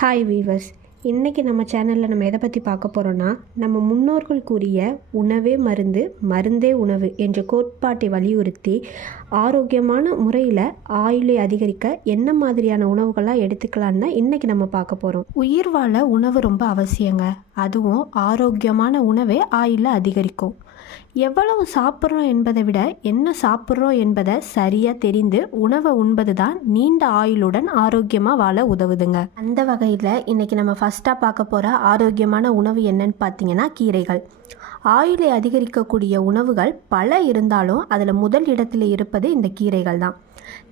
Hi viewers, இன்றைக்கி நம்ம சேனலில் நம்ம எதை பற்றி பார்க்க போகிறோன்னா, நம்ம முன்னோர்கள் கூறிய உணவே மருந்து, மருந்தே உணவு என்ற கோட்பாட்டை வலியுறுத்தி ஆரோக்கியமான முறையில் ஆயுளை அதிகரிக்க என்ன மாதிரியான உணவுகளாக எடுத்துக்கலான்னு தான் இன்றைக்கி நம்ம பார்க்க போகிறோம். உயிர் வாழ உணவு ரொம்ப அவசியங்க. அதுவும் ஆரோக்கியமான உணவே ஆயுளை அதிகரிக்கும். எவ்வளவு சாப்பிட்றோம் என்பதை விட என்ன சாப்பிட்றோம் என்பதை சரியாக தெரிந்து உணவை உண்பது தான் நீண்ட ஆயுளுடன் ஆரோக்கியமாக வாழ உதவுதுங்க. அந்த வகையில் இன்றைக்கி நம்ம ஃபஸ்ட்டாக பார்க்க போகிற ஆரோக்கியமான உணவு என்னன்னு பார்த்தீங்கன்னா கீரைகள். ஆயுளை அதிகரிக்கக்கூடிய உணவுகள் பல இருந்தாலும் அதில் முதல் இடத்தில் இருப்பது இந்த கீரைகள் தான்.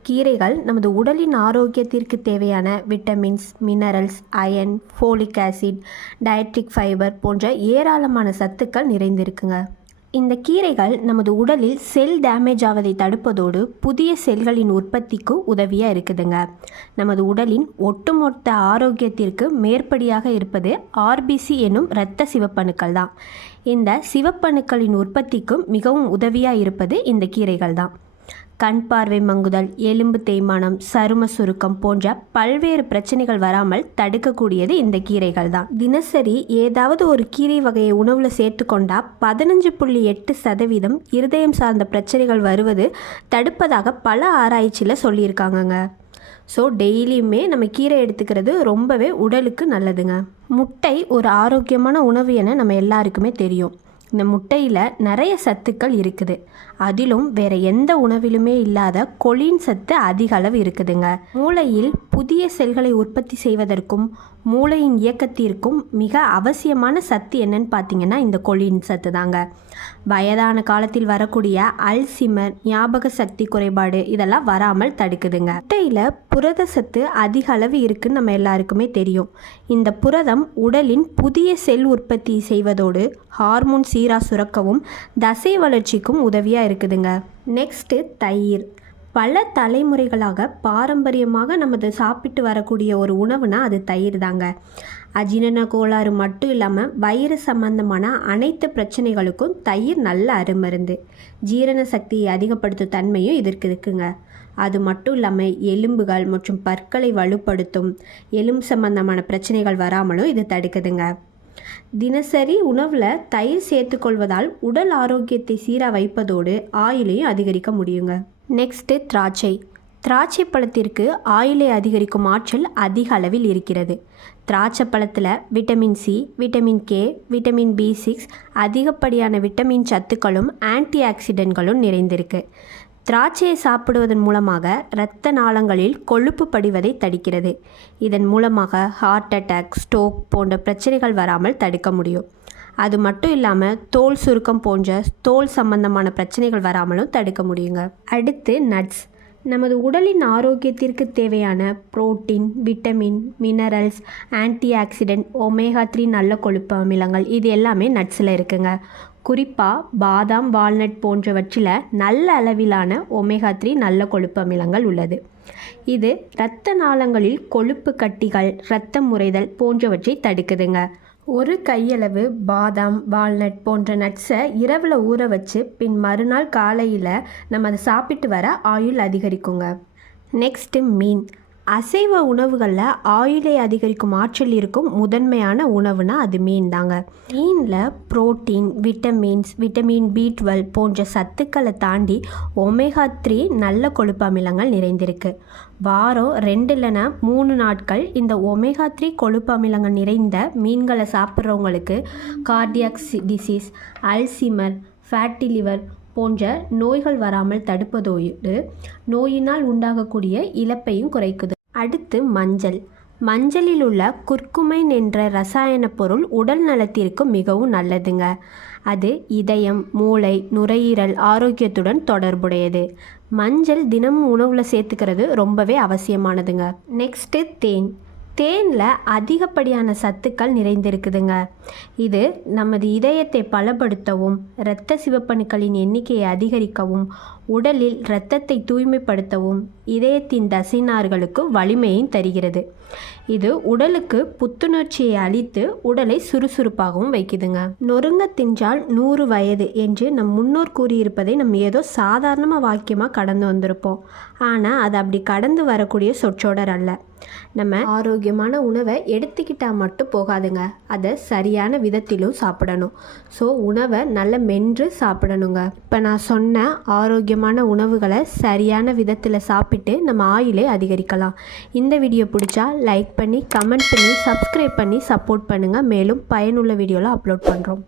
கீரைகள் நமது உடலின் ஆரோக்கியத்திற்கு தேவையான vitamins, minerals, iron, folic acid, dietary fibre போன்ற ஏராளமான சத்துக்கள் நிறைந்திருக்குங்க. இந்த கீரைகள் நமது உடலில் செல் டேமேஜ் ஆவதை தடுப்பதோடு புதிய செல்களின் உற்பத்திக்கு உதவியாக இருக்குதுங்க. நமது உடலின் ஒட்டுமொத்த ஆரோக்கியத்திற்கு மேற்படியாக இருப்பது ஆர்பிசி என்னும் இரத்த சிவப்பணுக்கள் தான். இந்த சிவப்பணுக்களின் உற்பத்திக்கு மிகவும் உதவியாக இருப்பது இந்த கீரைகள் தான். கண் பார்வை மங்குதல், எலும்பு தேய்மானம், சரும சுருக்கம் போன்ற பல்வேறு பிரச்சனைகள் வராமல் தடுக்கக்கூடியது இந்த கீரைகள் தான். தினசரி ஏதாவது ஒரு கீரை வகையை உணவில் சேர்த்துக்கொண்டா 15.8% இருதயம் சார்ந்த பிரச்சனைகள் வருவது தடுப்பதாக பல ஆராய்ச்சியில் சொல்லியிருக்காங்கங்க. ஸோ டெய்லியுமே நம்ம கீரை எடுத்துக்கிறது ரொம்பவே உடலுக்கு நல்லதுங்க. முட்டை ஒரு ஆரோக்கியமான உணவு என நம்ம எல்லாருக்குமே தெரியும். இந்த முட்டையில் நிறைய சத்துக்கள் இருக்குது. அதிலும் வேறு எந்த உணவிலுமே இல்லாத கொலின் சத்து அதிக அளவு இருக்குதுங்க. மூளையில் புதிய செல்களை உற்பத்தி செய்வதற்கும் மூளையின் இயக்கத்திற்கும் மிக அவசியமான சத்து என்னன்னு பார்த்தீங்கன்னா இந்த கொலின் சத்து தாங்க. வயதான காலத்தில் வரக்கூடிய அல்சிமர், ஞாபக சக்தி குறைபாடு இதெல்லாம் வராமல் தடுக்குதுங்க. முட்டையில் புரத சத்து அதிக அளவு இருக்குன்னு நம்ம எல்லாருக்குமே தெரியும். இந்த புரதம் உடலின் புதிய செல் உற்பத்தி செய்வதோடு ஹார்மோன் சீராக சுரக்கவும் தசை வளர்ச்சிக்கும் உதவியாக இருக்குதுங்க. நெக்ஸ்ட்டு தயிர். பல தலைமுறைகளாக பாரம்பரியமாக நமது சாப்பிட்டு வரக்கூடிய ஒரு உணவுனா அது தயிர் தாங்க. அஜீரண கோளாறு மட்டும் இல்லாமல் வயிறு சம்பந்தமான அனைத்து பிரச்சனைகளுக்கும் தயிர் நல்ல அருமருந்து. ஜீரண சக்தியை அதிகப்படுத்தும் தன்மையும் இதற்கு இருக்குங்க. அது மட்டும் இல்லாமல் எலும்புகள் மற்றும் பற்களை வலுப்படுத்தும். எலும்பு சம்பந்தமான பிரச்சனைகள் வராமலும் இது தடுக்குதுங்க. தினசரி உணவில் தயிர் சேர்த்துக்கொள்வதால் உடல் ஆரோக்கியத்தை சீராக வைப்பதோடு ஆயுளையும் அதிகரிக்க முடியுங்க. நெக்ஸ்ட்டு திராட்சை. திராட்சை பழத்திற்கு ஆயுளை அதிகரிக்கும் ஆற்றல் அதிக அளவில் இருக்கிறது. திராட்சை பழத்தில் vitamin C, vitamin K, vitamin B6 அதிகப்படியான விட்டமின் சத்துக்களும் ஆன்டி ஆக்சிடென்ட்களும் நிறைந்திருக்கு. திராட்சையை சாப்பிடுவதன் மூலமாக இரத்த நாளங்களில் கொழுப்பு படிவதை தடுக்கிறது. இதன் மூலமாக ஹார்ட் அட்டாக், ஸ்ட்ரோக் போன்ற பிரச்சனைகள் வராமல் தடுக்க முடியும். அது மட்டும் இல்லாமல் தோல் சுருக்கம் போன்ற தோல் சம்பந்தமான பிரச்சனைகள் வராமலும் தடுக்க முடியுங்க. அடுத்து நட்ஸ். நமது உடலின் ஆரோக்கியத்திற்கு தேவையான protein, vitamin, minerals, anti accident, omega 3 நல்ல கொழுப்பு அமிலங்கள் இது எல்லாமே நட்ஸில் இருக்குங்க. குறிப்பாக பாதாம், வால்நட் போன்றவற்றில் நல்ல அளவிலான ஒமேகா 3 நல்ல கொழுப்பு அமிலங்கள் உள்ளது. இது இரத்த நாளங்களில் கொழுப்பு கட்டிகள், இரத்தம் முறைதல் போன்றவற்றை தடுக்குதுங்க. ஒரு கையளவு பாதாம், வால்நட் போன்ற நட்ஸை இரவில் ஊற வச்சு பின் மறுநாள் காலையில் நம்ம அதை சாப்பிட்டு வர ஆயுள் அதிகரிக்குங்க. நெக்ஸ்ட்டு மீன். அசைவ உணவுகளில் ஆயுளை அதிகரிக்கும் ஆற்றல் இருக்கும் முதன்மையான உணவுனா அது மீன் தாங்க. மீனில் புரோட்டீன், விட்டமின்ஸ், விட்டமின் B12 போன்ற சத்துக்களை தாண்டி ஒமேகா 3 நல்ல கொழுப்பு அமிலங்கள் நிறைந்திருக்கு. வாரம் 2 இல்லைன்னா 3 நாட்கள் இந்த ஒமேகா 3 கொழுப்பு அமிலங்கள் நிறைந்த மீன்களை சாப்பிட்றவங்களுக்கு cardiac disease, Alzheimer, fatty liver போன்ற நோய்கள் வராமல் தடுப்பதோடு நோயினால் உண்டாகக்கூடிய இழப்பையும் குறைக்குது. அடுத்து மஞ்சள். மஞ்சளில் உள்ள குர்குமைன் என்ற ரசாயன பொருள் உடல் நலத்திற்கு மிகவும் நல்லதுங்க. அது இதயம், மூளை, நுரையீரல் ஆரோக்கியத்துடன் தொடர்புடையது. மஞ்சள் தினமும் உணவில் சேர்த்துக்கிறது ரொம்பவே அவசியமானதுங்க. நெக்ஸ்ட்டு தேன். தேனில் அதிகப்படியான சத்துக்கள் நிறைந்திருக்குதுங்க. இது நமது இதயத்தை பலப்படுத்தவும், இரத்த சிவப்பணுக்களின் எண்ணிக்கையை அதிகரிக்கவும், உடலில் இரத்தத்தை தூய்மைப்படுத்தவும், இதயத்தின் தசைநார்களுக்கு வலிமையும் தருகிறது. இது உடலுக்கு புத்துணர்ச்சியை அளித்து உடலை சுறுசுறுப்பாகவும் வைக்குதுங்க. நொறுங்க தின்றால் 100 வயது என்று நம் முன்னோர் கூறியிருப்பதை நம்ம ஏதோ சாதாரணமாக வாக்கியமாக கடந்து வந்திருப்போம். ஆனால் அது அப்படி கடந்து வரக்கூடிய சொற்றொடர் அல்ல. நம்ம ஆரோக்கியமான உணவை எடுத்துக்கிட்டால் மட்டும் போகாதுங்க, அதை சரியான விதத்திலும் சாப்பிடணும். ஸோ உணவை நல்லா மென்று சாப்பிடணுங்க. இப்போ நான் சொன்ன ஆரோக்கியமான உணவுகளை சரியான விதத்தில் சாப்பிட்டு நம்ம ஆயுளை அதிகரிக்கலாம். இந்த வீடியோ பிடிச்சா லைக் பண்ணி, கமெண்ட் பண்ணி, சப்ஸ்கிரைப் பண்ணி சப்போர்ட் பண்ணுங்கள். மேலும் பயனுள்ள வீடியோவில் அப்லோட் பண்ணுறோம்.